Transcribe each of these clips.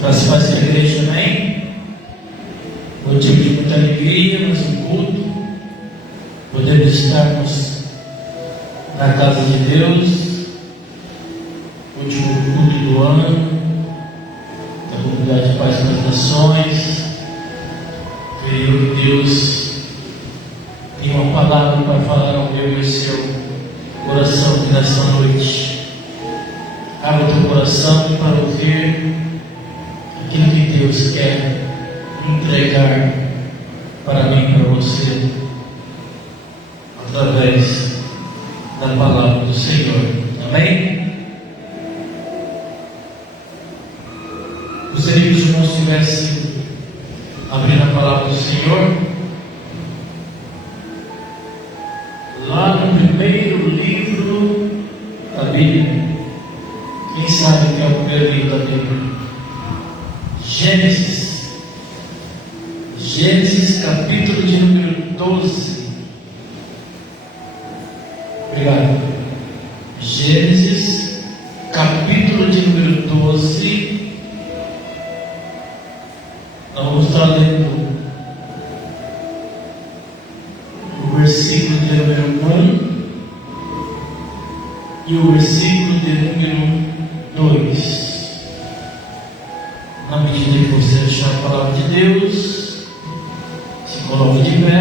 Graças a Deus, a igreja também. Motivo de muita alegria, mas um culto. Podemos estarmos na casa de Deus, último culto do ano, da comunidade de Paz das Nações. Creio que Deus tem uma palavra para falar ao meu e ao seu coração aqui nessa noite. Abra o teu coração para ouvir aquilo que Deus quer entregar para mim e para você, através da palavra do Senhor. Amém? Gostaria que os irmãos estivessem abrindo a palavra do Senhor lá no primeiro livro da Bíblia. Quem sabe que é o primeiro livro da Bíblia? Gênesis, capítulo de número 12. Obrigado. Gênesis, capítulo de número 12. Nós vamos estar lendo o versículo de número 1 e o versículo de número 2. Na medida que você achar a palavra de Deus, se coloque de pé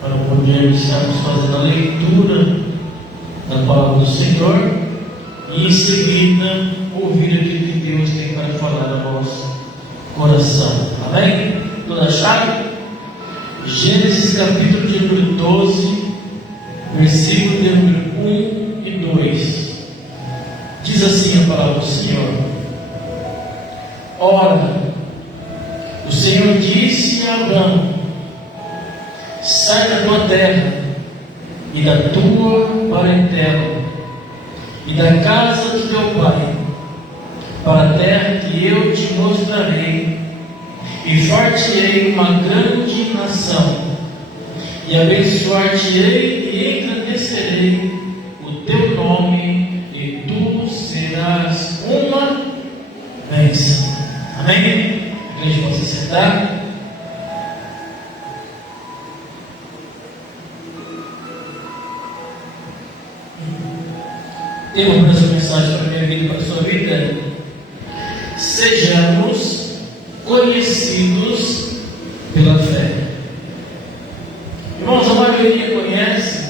para podermos estarmos fazendo a leitura da palavra do Senhor e em seguida ouvir aquilo que Deus tem para falar ao nosso coração. Amém? Toda chave? Gênesis capítulo de número 12, versículo de número 1 e 2. Diz assim a palavra do Senhor: Ora, o Senhor disse a Abrão: sai da tua terra e da tua parentela e da casa de teu pai, para a terra que eu te mostrarei, e far-te-ei uma grande nação, e abençoar-te-ei e engrandecerei o teu nome, e tu serás uma bênção. Amém? A igreja pode se sentar. Tema para essa mensagem, para a minha vida e para a sua vida: sejamos conhecidos pela fé. Irmãos, a maioria conhece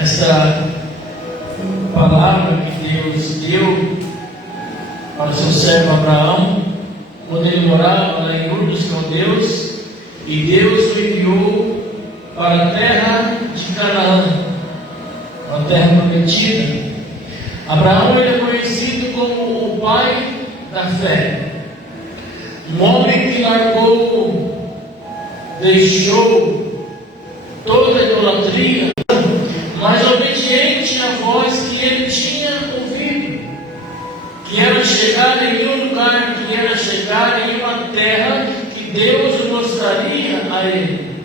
essa palavra que Deus deu para o seu servo Abraão, quando ele morava lá em Ur dos Caldeus, e Deus o enviou para a terra de Canaã, a terra prometida. Abraão ele é conhecido como o pai da fé, um homem que deixou toda a idolatria, mas obediente à voz que ele tinha ouvido, que era chegar em um lugar, que era chegar em uma terra que Deus mostraria a ele.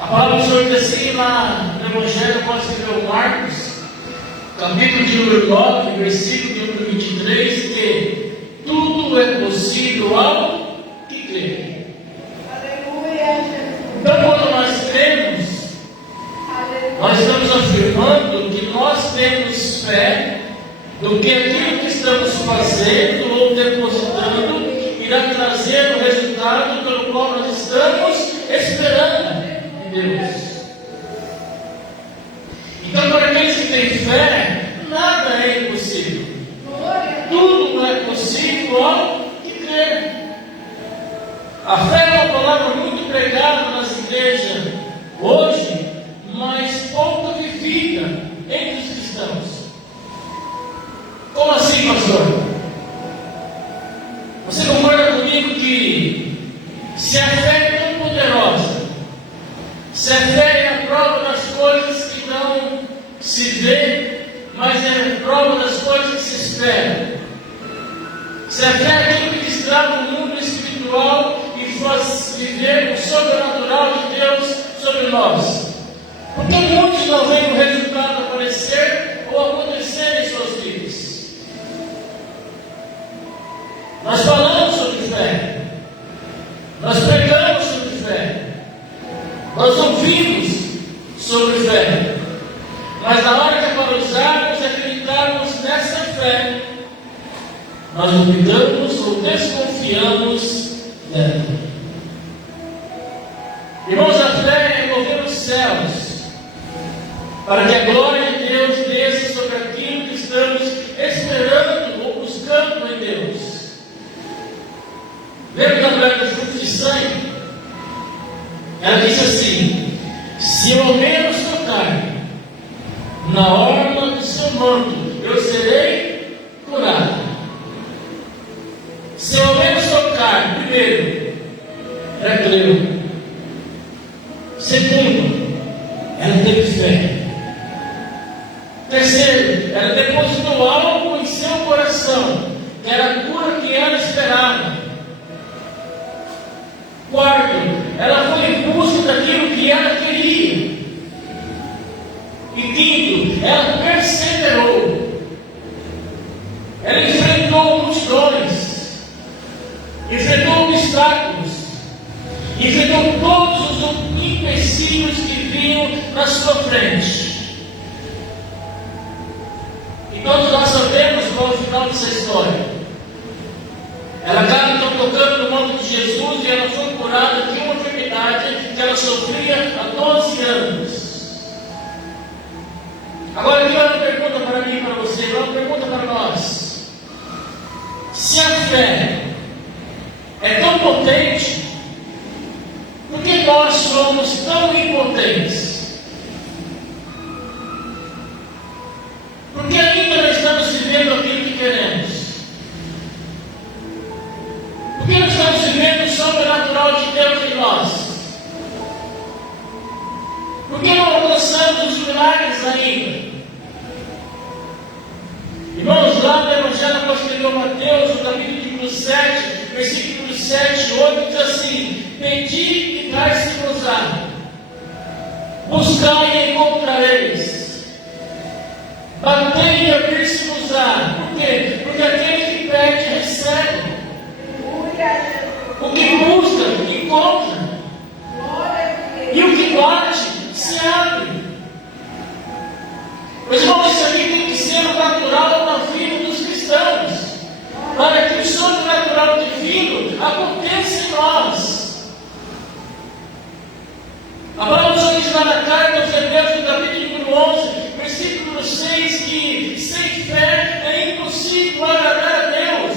A palavra do Senhor diz assim lá no Evangelho, pode escrever Marcos, capítulo de número 9, versículo de número 23, que tudo é possível ao que crê. Aleluia. Então, quando nós cremos, nós estamos afirmando que nós temos fé do que aquilo que estamos fazendo ou depositando irá trazer o resultado pelo qual nós estamos esperando de Deus. Então, para aqueles que têm fé, nada é impossível. Tudo é possível ao que crer. A fé é uma palavra muito pregada nas igrejas hoje, mas pouco vivida entre os cristãos. Como assim, pastor? Você concorda comigo que se a fé é tão poderosa, se a fé é a prova das coisas que não se vê, mas é a prova das coisas que se espera, se a fé é aquilo que destrava o mundo espiritual e faz viver o sobrenatural de Deus sobre nós, porque muitos não veem o resultado aparecer ou acontecer em suas vidas. Nós ouvimos sobre fé, mas na hora que é para usarmos e acreditarmos nessa fé, nós duvidamos ou desconfiamos dela. Irmãos, a fé é mover os céus, para que a glória de Deus desça sobre aquilo que estamos esperando ou buscando em Deus. Lembra da mulher do fruto de sangue? Ela disse assim: se eu ao menos tocar na orla do seu manto, eu serei curada. Se eu ao menos tocar, primeiro, ela creu. Segundo, ela teve fé. Terceiro, ela depositou algo em seu coração, que era a cura que ela esperava. Quarto, ela foi em busca daquilo que ela queria. E quinto, ela perseverou. Ela enfrentou multidões, enfrentou obstáculos, enfrentou todos os empecilhos que vinham na sua frente. E todos nós sabemos qual é o final dessa história. Ela acaba então tocando no manto de Jesus e ela foi curada de uma enfermidade que ela sofria há 12 anos. Agora aqui uma pergunta para mim e para você, uma pergunta para nós. Se a fé é tão potente, por que nós somos tão impotentes? Porque ainda não estamos vivendo aquilo que queremos. Porque não estamos vivendo o sobrenatural de Deus em nós? Porque não alcançamos os milagres ainda? Irmãos, lá no Evangelho que escreveu Mateus, no capítulo 7, versículos 7 e 8, diz assim: pedi e dar-se-vos-á, buscai e encontrareis, batei e abrir-se-vos-á. Por quê? Porque aquele que pede recebe, o que busca encontra, e o que bate se abre. Mas irmãos, isso aqui tem que ser o natural na vida dos cristãos, para que o sobrenatural divino aconteça em nós. A palavra do Senhor diz lá na carta aos Hebreus, no capítulo 11, versículo 6, que sem fé é impossível agradar a Deus.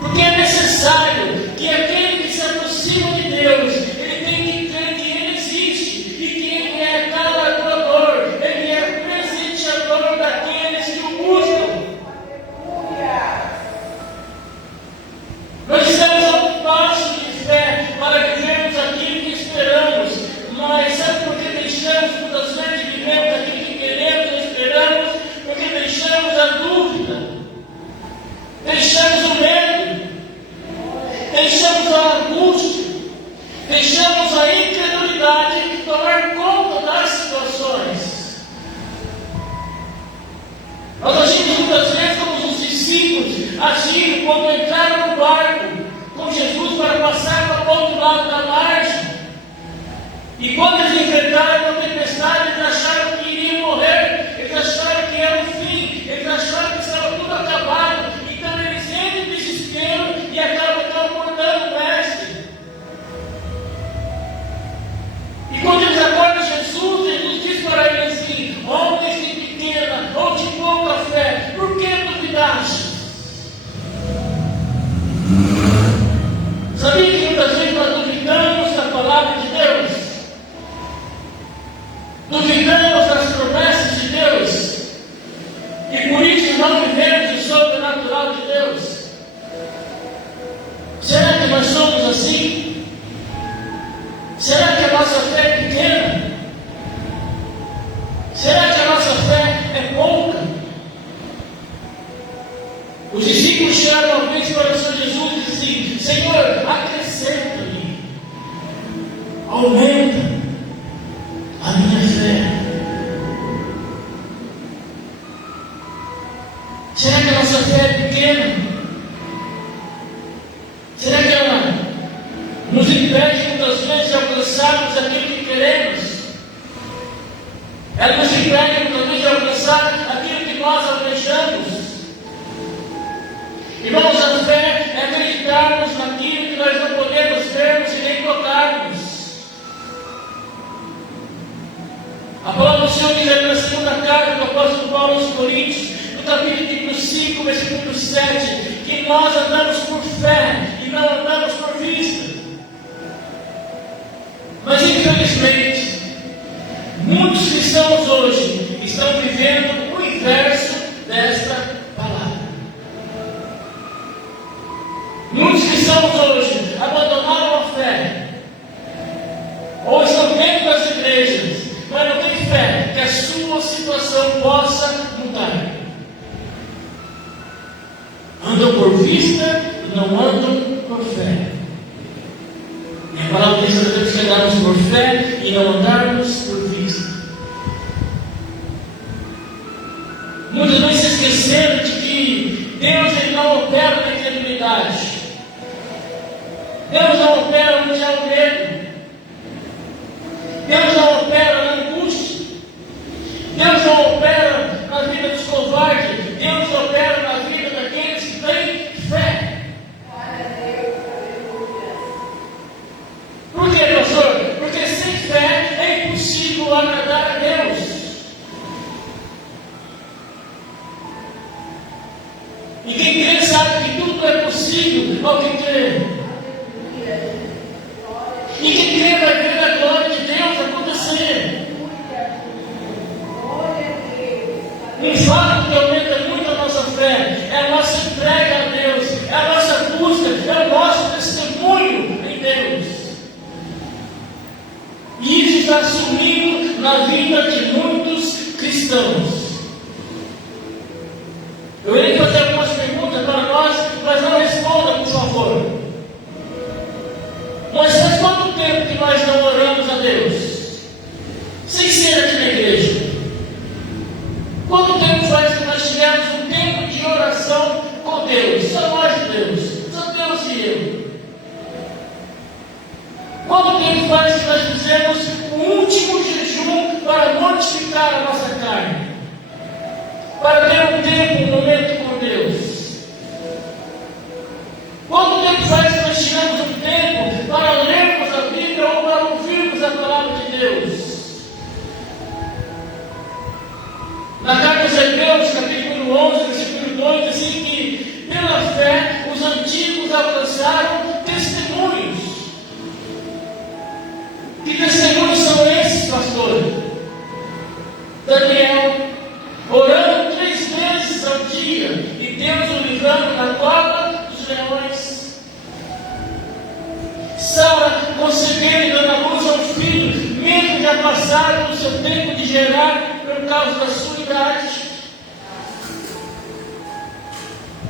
Porque é necessário que aquele que se aproxima de Deus, ele tem que crer que Ele existe e que Ele é galardoador, Ele é presenteador daqueles que o buscam. Nós estamos a um passo de fé para vivermos aquilo que esperamos, mas sabe por que deixamos muitas vezes de vivermos aquilo que queremos e esperamos? Porque deixamos a dúvida, deixamos o medo, deixamos a angústia, deixamos a incredulidade tomar conta das situações. Nós agimos muitas vezes como os discípulos agiram quando entraram no barco com Jesus para passar para o outro lado da margem. E quando eles enfrentaram a tempestade, eles acharam que iriam morrer, eles acharam que era o fim, eles acharam que estava tudo acabado. Então eles entram em desespero e acabam acordando o mestre. E quando eles acordam Jesus, Jesus diz para eles assim: homens de pequena ou de pouca fé, por que duvidaste? Sabia que muitas vezes nós duvidamos da palavra de Deus? Duvidamos das promessas de Deus? E por isso não vivemos o sobrenatural de Deus? Será que nós somos assim? Será que a nossa fé é pequena? Será que a nossa fé é pouca? Os discípulos chegaram uma vez para o Senhor Jesus e disseram assim: Senhor, acrescenta-me, aumenta a minha fé. Será que a nossa fé é pequena? Será que ela nos impede muitas Ela nos impede muitas vezes de alcançar aquilo que nós alcançamos. Irmãos, a fé é acreditarmos naquilo que nós não podemos vermos e nem tocarmos. A palavra do Senhor diz na segunda carta do apóstolo Paulo aos Coríntios, no capítulo 5, versículo 7, que nós andamos por fé e não andamos por vista. Mas infelizmente, muitos cristãos hoje estão vivendo o inverso desta palavra. Muitos cristãos hoje abandonaram a fé, ou estão dentro das igrejas, mas não têm fé que a sua situação possa mudar. Andam por vista e não andam por fé. E a palavra diz que devemos andarmos por fé e não andarmos por vista. Muitas vezes se esqueceram de que Deus ele não opera na incredulidade. Deus não opera onde há o medo. Deus não opera na angústia. Deus não opera na vida dos covardes. Deus opera na vida daqueles que têm fé. Por quê, pastor? Porque sem fé é impossível agradar a Deus. E quem crê sabe que tudo é possível ao que crê. E quem crê vai ver a glória de Deus acontecer. Um fato que aumenta muito a nossa fé é a nossa entrega a Deus, é a nossa busca, é o nosso testemunho em Deus. E isso está sumindo na vida de muitos cristãos. Eu irei fazer algumas perguntas para nós, mas não responda, por favor. Mas faz quanto tempo que nós não oramos a Deus? Sem ser aqui na igreja. Quanto tempo faz que nós tivemos um tempo de oração com Deus? Só nós e Deus. Só Deus e eu. Quanto tempo faz que nós fizemos o último jejum para mortificar a nossa carne? Para ter um tempo, um momento com Deus? Quanto tempo faz que nós tiramos um tempo para lermos a Bíblia ou para ouvirmos a palavra de Deus? Na carta aos Hebreus, capítulo 11, versículo 2, diz assim que pela fé os antigos alcançaram testemunhos. Que testemunhos são esses, pastor? Daniel, orando 3 vezes ao dia, e Deus o livrando da cova dos leões. Sara concebendo e dando a luz ao filho, mesmo já passado o seu tempo de gerar, por causa da sua idade.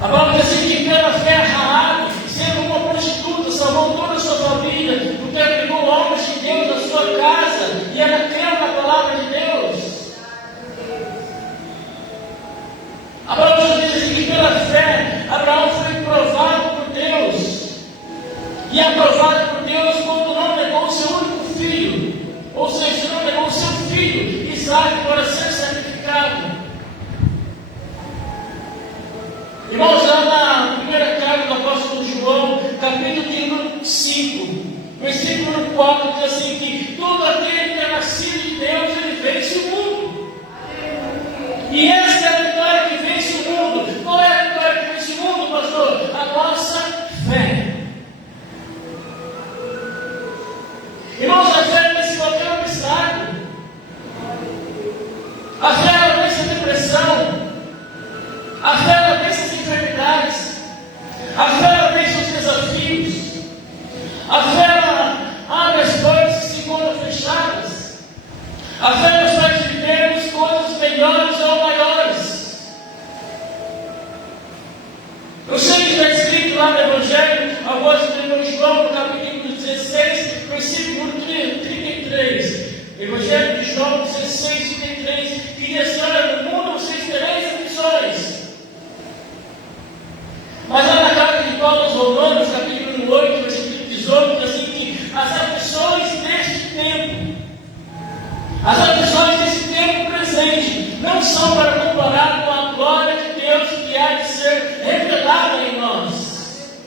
A palavra diz assim que pela fé Raabe, sendo uma prostituta, salvou toda a sua família, porque aplicou obras de Deus na sua casa, e ela creu na palavra de Deus. A palavra diz assim que pela fé Abraão foi provado por Deus, e aprovado por Deus quando não negou o seu único filho, ou seja, não negou o seu filho Isaac para ser sacrificado. Irmãos, lá na primeira carta do apóstolo João, capítulo 5, versículo 4, diz assim que todo aquele que é nascido de Deus, ele vence o mundo. E essa é a vitória que vence o mundo. Qual é a vitória que vence o mundo, pastor? A nossa fé. Irmãos, a fé vence qualquer obstáculo. A fé ela vence a depressão. A fé ela vence as enfermidades. A fé ela vence os desafios. A fé ela abre as portas que se encontram fechadas. A fé nos faz vivermos coisas melhores ou maiores. Eu sei que está escrito lá no Evangelho, apóstolo João, no capítulo 16, versículo 33. Evangelho de João 16, 33, que diz: olha, no mundo vocês tereis aflições. Mas lá na carta de Paulo aos Romanos, capítulo 8, versículo 18, diz assim que as aflições deste tempo presente, não são para comparar com a glória de Deus que há de ser revelada em nós.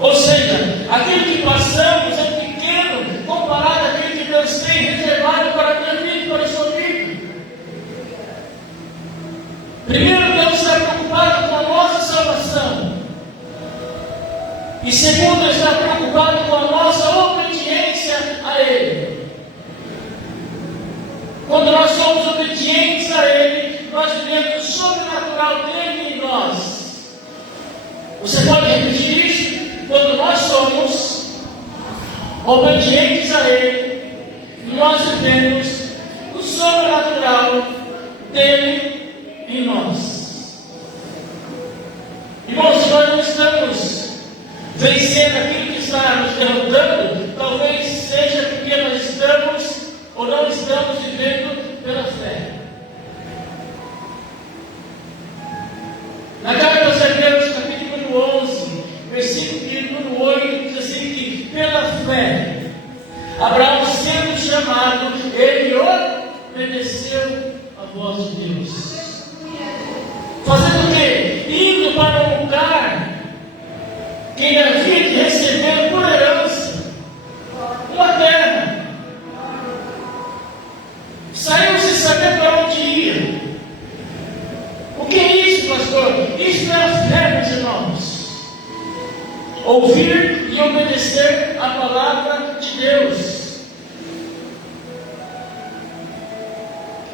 Ou seja, aquilo que passamos é pequeno comparado àquilo que Deus tem reservado para a minha vida e para a sua vida. Primeiro, Deus está preocupado com a nossa salvação. E segundo, está preocupado com a nossa obediência a Ele. Quando nós somos obedientes a Ele, nós vivemos o sobrenatural dele em nós. Você pode repetir isso? Quando nós somos obedientes a Ele, nós vivemos o sobrenatural dele em nós. Irmãos, se nós não estamos vencendo aquilo que está nos derrotando, talvez seja porque nós estamos ou não estamos vivendo pela fé. Na carta aos Hebreus, capítulo 11, versículo número 8, diz assim que pela fé, Abraão sendo chamado, ele obedeceu a voz de Deus. Fazendo o quê? Indo para um lugar que ele havia de receber por herança, uma terra. Saiu sem saber para onde ia. O que é isso, pastor? Isso é a fé, meus irmãos. Ouvir e obedecer a palavra de Deus.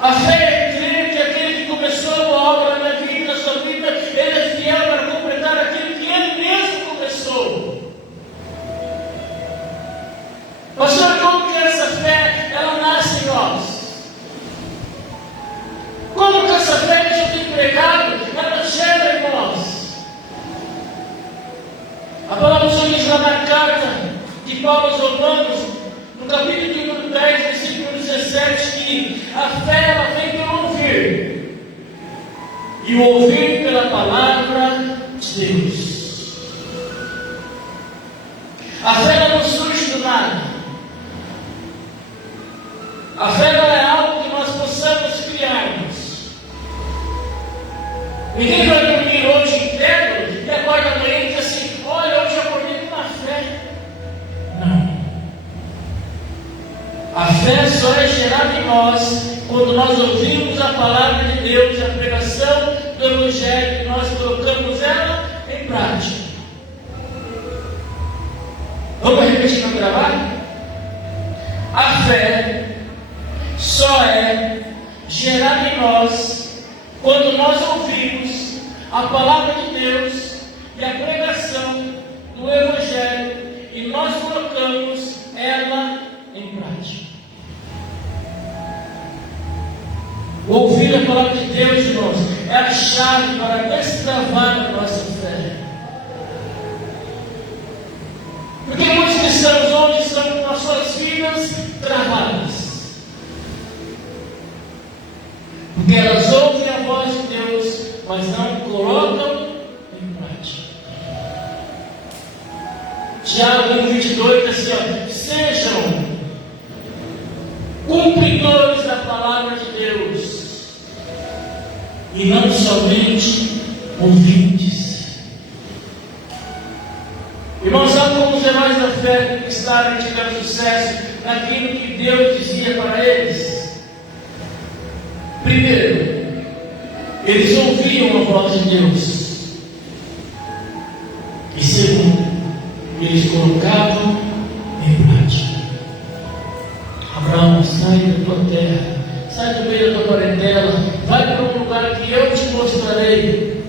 A fé é crer que aquele que começou uma obra na minha vida, na sua vida, ele é fiel para completar aquilo que ele mesmo começou. Pastor, como que essa fé, ela nasce em nós? Como que essa fé que eu tenho pregado, ela gera em nós? A palavra do Senhor diz lá na carta de Paulo aos Romanos, no capítulo número 10, versículo 17, que a fé ela vem pelo ouvir, e o ouvir pela palavra de Deus. A fé ela não surge do nada. A fé ela é algo que nós possamos criarmos. Ninguém vai dormir hoje inteiro e acorda amanhã e diz assim: olha, hoje eu acordei com uma fé. Não. A fé só é gerada em nós quando nós ouvimos a palavra de Deus, a pregação do Evangelho, e nós colocamos ela em prática. Vamos repetir para gravar? A fé só é gerada em nós quando nós ouvimos a palavra de Deus e a pregação do Evangelho e nós colocamos ela em prática. Ouvir a palavra de Deus, irmãos, é a chave para destravar a nossa fé. Porque muitos cristãos hoje estão com as suas vidas travadas. Porque elas ouvem a voz de Deus, mas não colocam em prática. Tiago 1,22 diz assim: ó, sejam cumpridores da palavra de Deus, e não somente ouvintes. Irmãos, sabe como os heróis da fé conquistaram e tiveram sucesso naquilo que Deus dizia para eles? Primeiro, eles ouviam a voz de Deus. E segundo, eles colocavam em prática. Abraão, sai da tua terra, sai do meio da tua parentela, vai para um lugar que eu te mostrarei.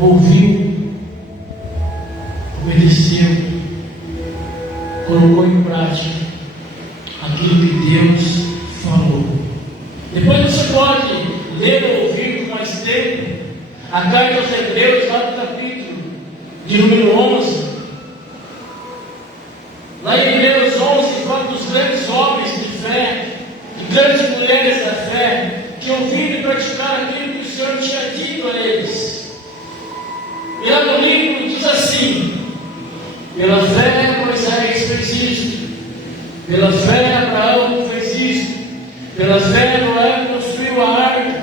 Ouviu, obedeceu, colocou em prática aquilo que Deus falou. Depois você pode ler ou ouvir com mais tempo a carta aos Hebreus, lá no capítulo de número 11. Lá em Hebreus 11, fala dos grandes homens de fé, de grandes mulheres da fé, que ouviram e praticaram aquilo que o Senhor tinha dito a eles. E lá no livro diz assim: pela fé Moisés fez isto, pela fé Abraão fez isto, Pela fé, Noé construiu a arca.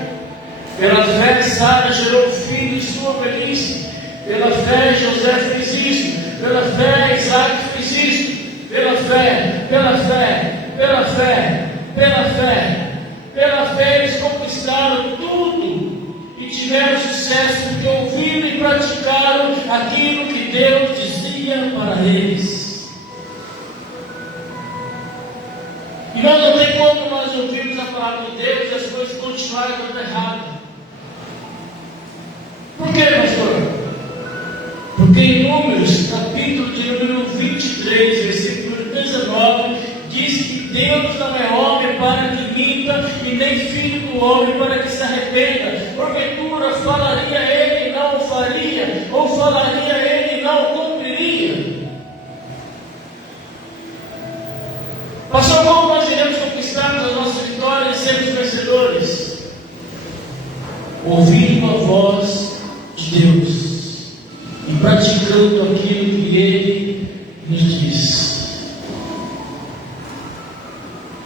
Pela fé, Sara gerou o filho de sua velhice. Pela fé, José fez isso. Pela fé, Isaac fez isso. Pela fé, pela fé, pela fé, pela fé. Pela fé, eles conquistaram tudo e tiveram sucesso porque ouviram e praticaram aquilo que Deus dizia para eles. E nós não tem como nós ouvirmos a palavra de Deus e as coisas continuarem dando errado. Por quê, pastor? Porque em Números, capítulo de número 23, versículo 19, diz que Deus não é homem para que minta, e nem filho do homem para que se arrependa. Porventura falaria ele e não o faria, ou falaria ele e não o cumpriria. Pastor, como nós iremos conquistarmos as nossas vitórias e sermos vencedores? Ouvindo a voz de Deus e praticando aquilo que Ele nos diz.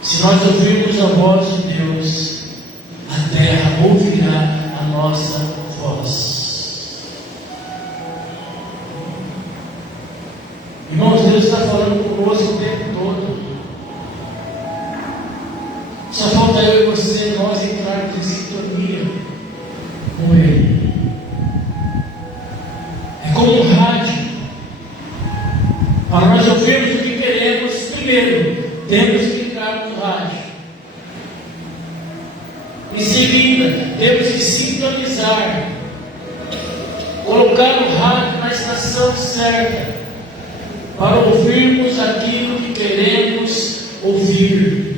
Se nós ouvirmos a voz de Deus, a terra ouvirá a nossa voz. Irmãos, Deus está falando conosco o tempo todo. Só falta eu e você, nós entrarmos em sintonia com Ele. É como um rádio. Para nós ouvirmos o que queremos, primeiro temos que entrar no rádio. Em seguida, temos que sintonizar, colocar o rádio na estação certa, para ouvirmos aquilo que queremos ouvir.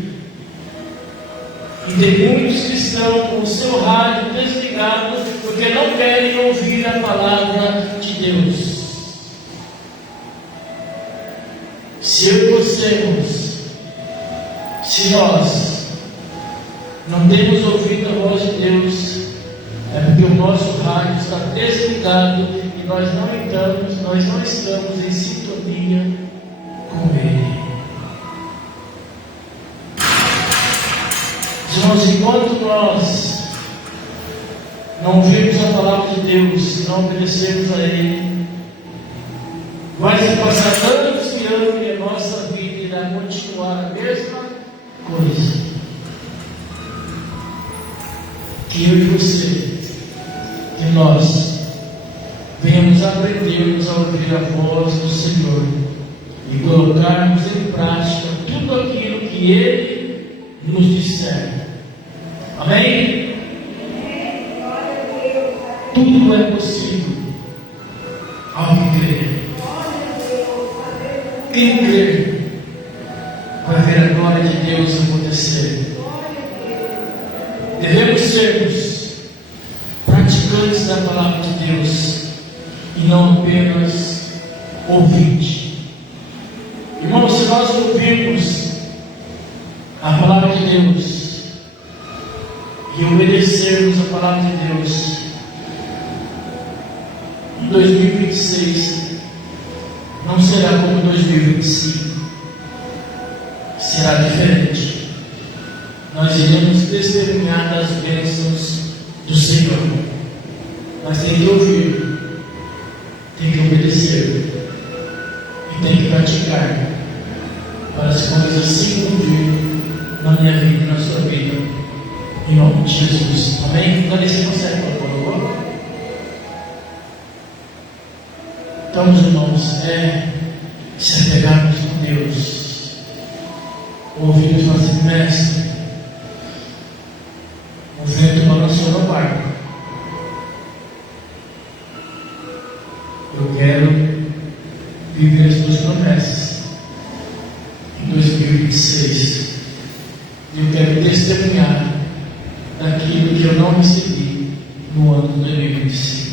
E tem muitos que estão com o seu rádio desligado porque não querem ouvir a palavra de Deus. Se eu e você, irmãos, se nós não temos ouvido a voz de Deus, é porque o nosso rádio está desligado e nós não estamos em sintonia com Ele. Irmãos, enquanto nós não ouvirmos a palavra de Deus e não obedecermos a Ele, vai se passar anos e anos e a nossa vida irá continuar a mesma coisa. Que eu e você, que nós venhamos aprendermos a ouvir a voz do Senhor e colocarmos em prática tudo aquilo que Ele nos disser. Amém? Tudo é possível ao que crer. Quem crer vai ver a glória de Deus acontecer. Devemos sermos praticantes da palavra de Deus e não apenas ouvintes. Irmãos, se nós ouvirmos a palavra de Deus e obedecermos a palavra de Deus, em 2026 não será como 2025, será diferente. Nós iremos testemunhar das bênçãos do Senhor, mas tem que ouvir, tem que obedecer e tem que praticar para as coisas se cumprir na minha vida e na sua vida, em nome de Jesus. Amém? Então você consegue, por favor? Então, meus irmãos, se apegarmos com Deus, ouvirmos fazer mestre, o vento balançou no barco. Eu quero viver as tuas promessas em 2026. Eu quero testemunhar daquilo que eu não recebi no ano de 2025.